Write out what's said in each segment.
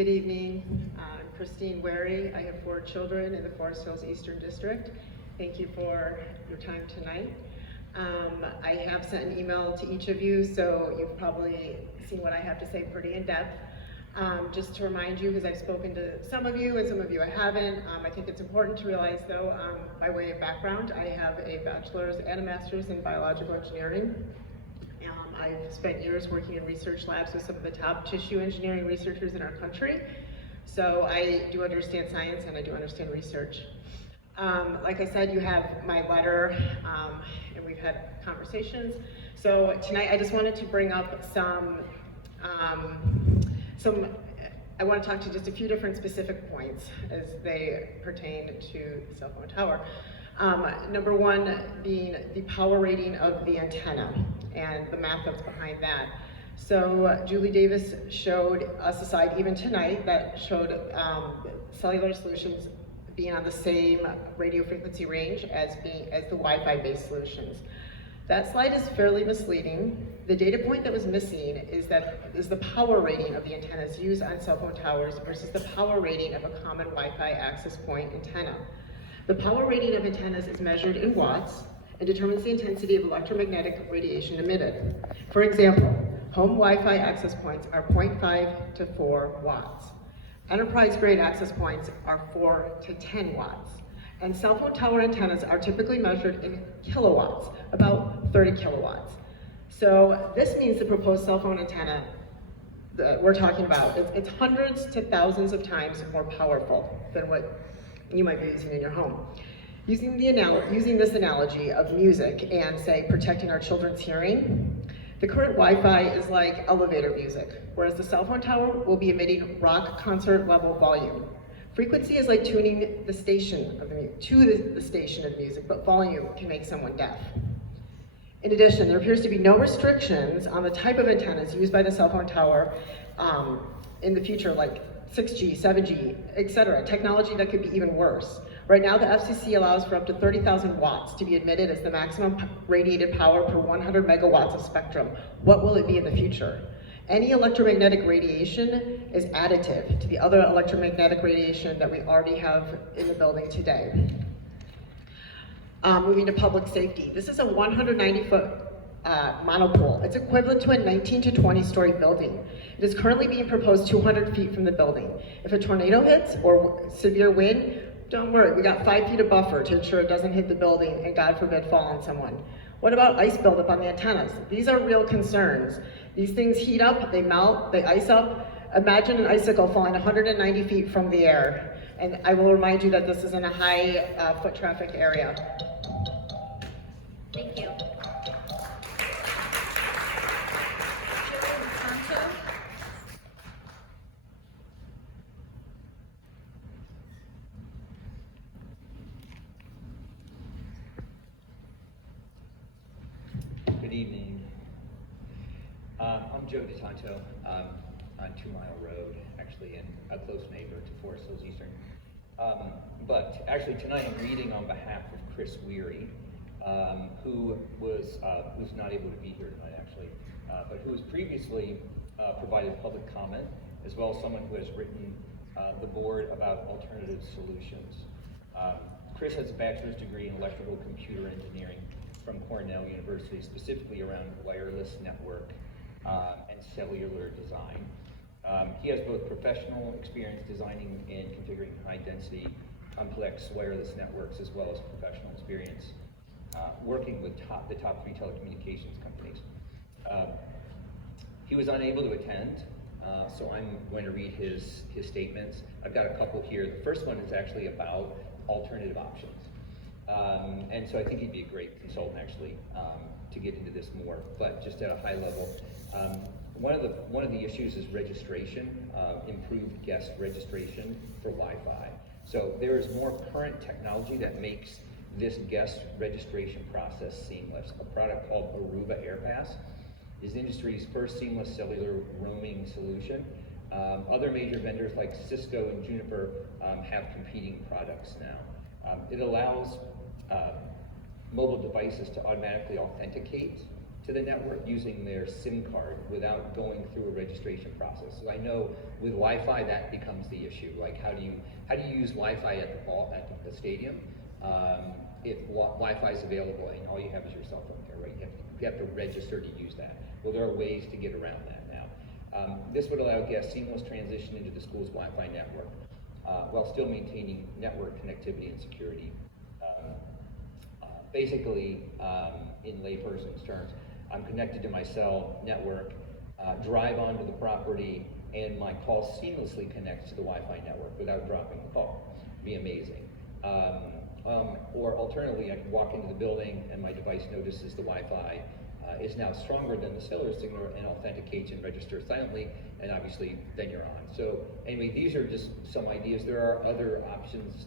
Good evening. I'm Christine Wary. I have 4 children in the Forest Hills Eastern District. Thank you for your time tonight. I have sent an email to each of you, so you've probably seen what I have to say pretty in depth. Just to remind you, because I've spoken to some of you and some of you I haven't, I think it's important to realize though, by way of background, I have a bachelor's and a master's in biological engineering. I've spent years working in research labs with some of the top tissue engineering researchers in our country. So I do understand science and I do understand research. Like I said, you have my letter and we've had conversations. So tonight I just wanted to bring up I want to talk to just a few different specific points as they pertain to the cell phone tower. Number one being the power rating of the antenna and the math that's behind that. So Julie Davis showed us a slide even tonight that showed cellular solutions being on the same radio frequency range as the Wi-Fi based solutions. That slide is fairly misleading. The data point that was missing is the power rating of the antennas used on cell phone towers versus the power rating of a common Wi-Fi access point antenna. The power rating of antennas is measured in watts and determines the intensity of electromagnetic radiation emitted. For example, home Wi-Fi access points are 0.5 to 4 watts. Enterprise-grade access points are 4 to 10 watts. And cell phone tower antennas are typically measured in kilowatts, about 30 kilowatts. So this means the proposed cell phone antenna that we're talking about, it's hundreds to thousands of times more powerful than what you might be using in your home. Using this analogy of music and, say, protecting our children's hearing, the current Wi-Fi is like elevator music, whereas the cell phone tower will be emitting rock concert level volume. Frequency is like tuning the station of the station of music, but volume can make someone deaf. In addition, there appears to be no restrictions on the type of antennas used by the cell phone tower in the future, like 6G, 7G, etc. Technology that could be even worse. Right now, the FCC allows for up to 30,000 watts to be admitted as the maximum radiated power per 100 megawatts of spectrum. What will it be in the future? Any electromagnetic radiation is additive to the other electromagnetic radiation that we already have in the building today. Moving to public safety. This is a 190-foot monopole. It's equivalent to a 19 to 20-story building. It is currently being proposed 200 feet from the building. If a tornado hits or severe wind, don't worry, we got 5 feet of buffer to ensure it doesn't hit the building and, God forbid, fall on someone. What about ice buildup on the antennas? These are real concerns. These things heat up, they melt, they ice up. Imagine an icicle falling 190 feet from the air. And I will remind you that this is in a high foot traffic area. Thank you. Good evening. I'm Joe DeTanto. On 2 Mile Road, actually, and a close neighbor to Forest Hills Eastern. But actually tonight I'm reading on behalf of Chris Weary, who's not able to be here tonight actually, but who has previously provided public comment, as well as someone who has written the board about alternative solutions. Chris has a bachelor's degree in electrical computer engineering from Cornell University, specifically around wireless network and cellular design. He has both professional experience designing and configuring high-density, complex wireless networks, as well as professional experience working with the top 3 telecommunications companies. He was unable to attend, so I'm going to read his statements. I've got a couple here. The first one is actually about alternative options. And so I think he'd be a great consultant actually to get into this more, but just at a high level. One of the issues is registration, improved guest registration for Wi-Fi. So there is more current technology that makes this guest registration process seamless. A product called Aruba AirPass is the industry's first seamless cellular roaming solution. Other major vendors like Cisco and Juniper have competing products now. It allows mobile devices to automatically authenticate to to the network using their SIM card without going through a registration process. So I know with Wi-Fi that becomes the issue. Like how do you use Wi-Fi at the stadium if Wi-Fi is available and all you have is your cell phone there, right? You have to register to use that. Well, there are ways to get around that now. This would allow guests seamless transition into the school's Wi-Fi network while still maintaining network connectivity and security. Basically, in layperson's terms, I'm connected to my cell network, drive onto the property, and my call seamlessly connects to the Wi-Fi network without dropping the call. It'd be amazing. Or alternatively, I can walk into the building and my device notices the Wi-Fi is now stronger than the cellular signal and authenticates and registers silently, and obviously then you're on. So anyway, these are just some ideas. There are other options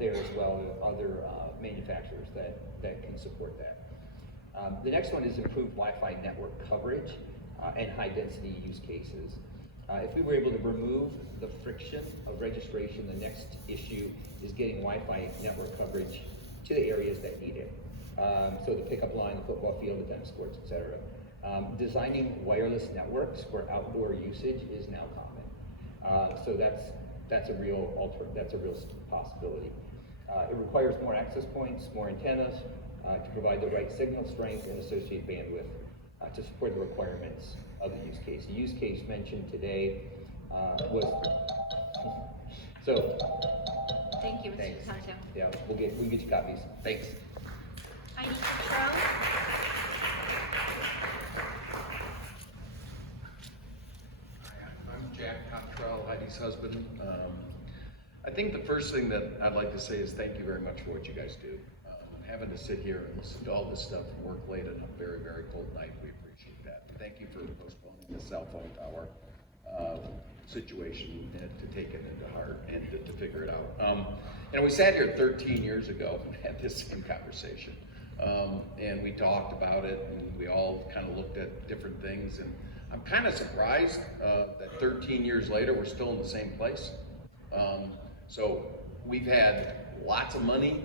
there as well, other manufacturers that can support that. The next one is improved Wi-Fi network coverage and high density use cases. If we were able to remove the friction of registration, the next issue is getting Wi-Fi network coverage to the areas that need it. So the pickup line, the football field, the tennis courts, etc. Designing wireless networks for outdoor usage is now common. So that's a real possibility. It requires more access points, more antennas to provide the right signal strength and associated bandwidth to support the requirements of the use case. The use case mentioned today was so. Thank you, Mr. Thanks. Tato. Yeah, we'll get you copies. Thanks. Heidi Cottrell. I'm Jack Cottrell, Heidi's husband. I think the first thing that I'd like to say is thank you very much for what you guys do. Having to sit here and listen to all this stuff and work late on a very, very cold night, we appreciate that. Thank you for postponing the cell phone tower situation to take it into heart and to figure it out. And we sat here 13 years ago and had this same conversation. And we talked about it and we all kind of looked at different things. And I'm kind of surprised that 13 years later, we're still in the same place. So we've had lots of money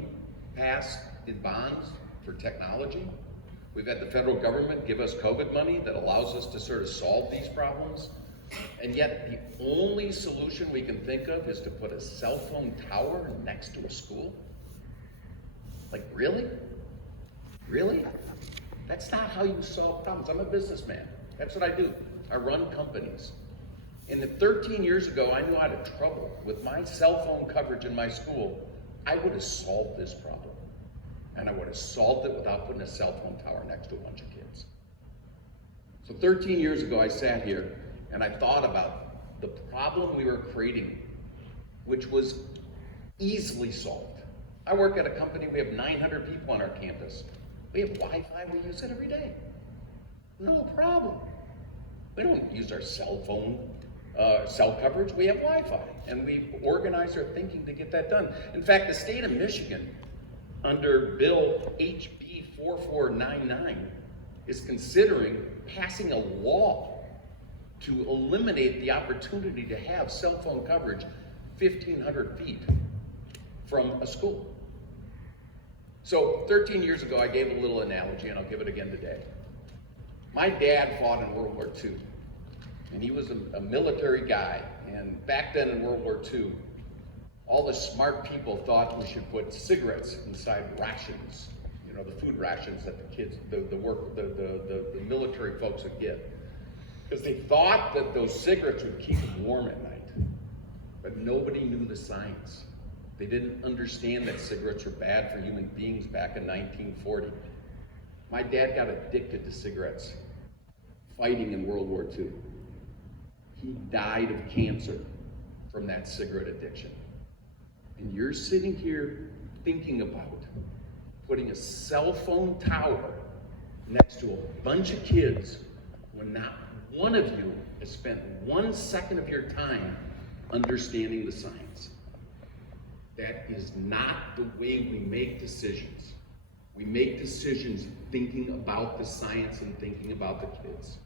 passed in bonds for technology. We've had the federal government give us COVID money that allows us to sort of solve these problems. And yet the only solution we can think of is to put a cell phone tower next to a school? Like, really? Really? That's not how you solve problems. I'm a businessman. That's what I do. I run companies. And if 13 years ago I knew I had trouble with my cell phone coverage in my school, I would have solved this problem. And I would have solved it without putting a cell phone tower next to a bunch of kids. So 13 years ago I sat here and I thought about the problem we were creating, which was easily solved. I work at a company, we have 900 people on our campus. We have Wi-Fi, we use it every day. No problem. We don't use our cell phone cell coverage, we have Wi-Fi. And we organize our thinking to get that done. In fact, the state of Michigan, under Bill HB 4499, is considering passing a law to eliminate the opportunity to have cell phone coverage 1,500 feet from a school. So 13 years ago, I gave a little analogy, and I'll give it again today. My dad fought in World War II, and he was a military guy. And back then in World War II, all the smart people thought we should put cigarettes inside rations, you know, the food rations that the kids, the military folks would get. Because they thought that those cigarettes would keep them warm at night. But nobody knew the science. They didn't understand that cigarettes were bad for human beings back in 1940. My dad got addicted to cigarettes, fighting in World War II. He died of cancer from that cigarette addiction. And you're sitting here thinking about putting a cell phone tower next to a bunch of kids when not one of you has spent 1 second of your time understanding the science. That is not the way we make decisions. We make decisions thinking about the science and thinking about the kids.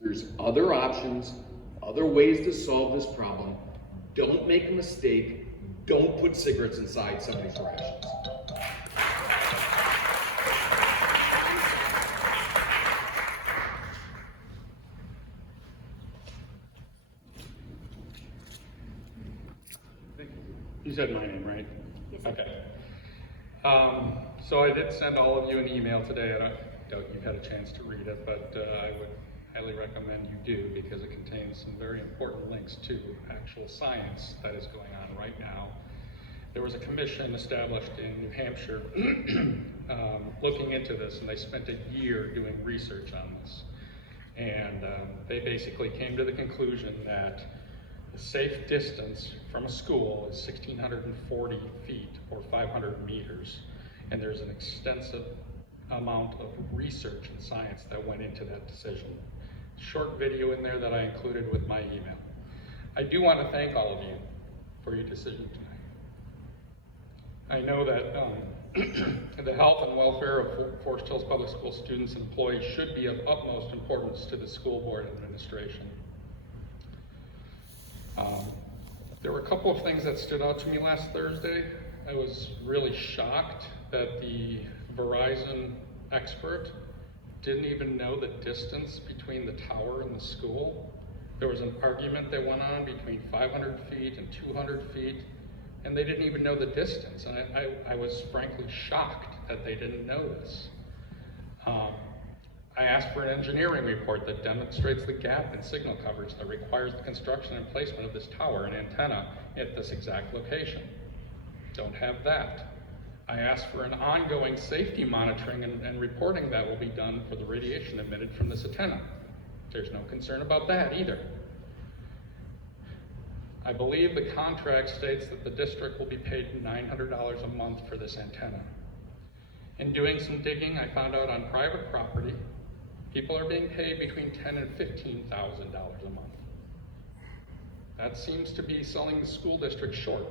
There's other options, other ways to solve this problem. Don't make a mistake. Don't put cigarettes inside somebody's rations. You said my name, right? Yes, sir. Okay. So I did send all of you an email today, and I doubt you've had a chance to read it, but I would highly recommend you do because it contains some very important links to actual science that is going on right now. There was a commission established in New Hampshire looking into this, and they spent a year doing research on this. And they basically came to the conclusion that the safe distance from a school is 1,640 feet or 500 meters, and there's an extensive amount of research and science that went into that decision. Short video in there that I included with my email. I do want to thank all of you for your decision tonight. I know that the health and welfare of Forest Hills Public School students and employees should be of utmost importance to the school board administration. There were a couple of things that stood out to me last Thursday. I was really shocked that the Verizon expert didn't even know the distance between the tower and the school. There was an argument that went on between 500 feet and 200 feet, and they didn't even know the distance. And I was frankly shocked that they didn't know this. I asked for an engineering report that demonstrates the gap in signal coverage that requires the construction and placement of this tower and antenna at this exact location. Don't have that. I asked for an ongoing safety monitoring and reporting that will be done for the radiation emitted from this antenna. There's no concern about that either. I believe the contract states that the district will be paid $900 a month for this antenna. In doing some digging, I found out on private property, people are being paid between $10,000 and $15,000 a month. That seems to be selling the school district short.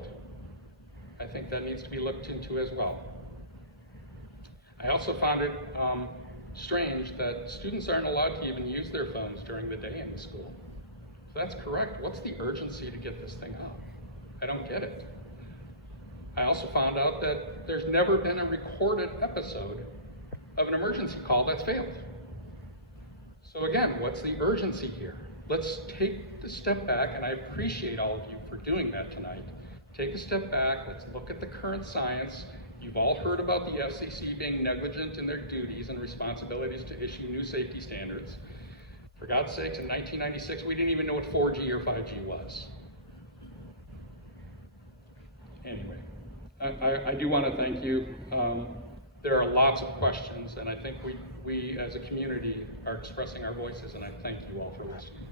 I think that needs to be looked into as well. I also found it strange that students aren't allowed to even use their phones during the day in the school. So that's correct. What's the urgency to get this thing up? I don't get it. I also found out that there's never been a recorded episode of an emergency call that's failed. So again, what's the urgency here? Let's take the step back, and I appreciate all of you for doing that tonight. Take a step back, let's look at the current science. You've all heard about the FCC being negligent in their duties and responsibilities to issue new safety standards. For God's sakes, in 1996, we didn't even know what 4G or 5G was. Anyway, I do want to thank you. There are lots of questions, and I think we as a community are expressing our voices, and I thank you all for listening.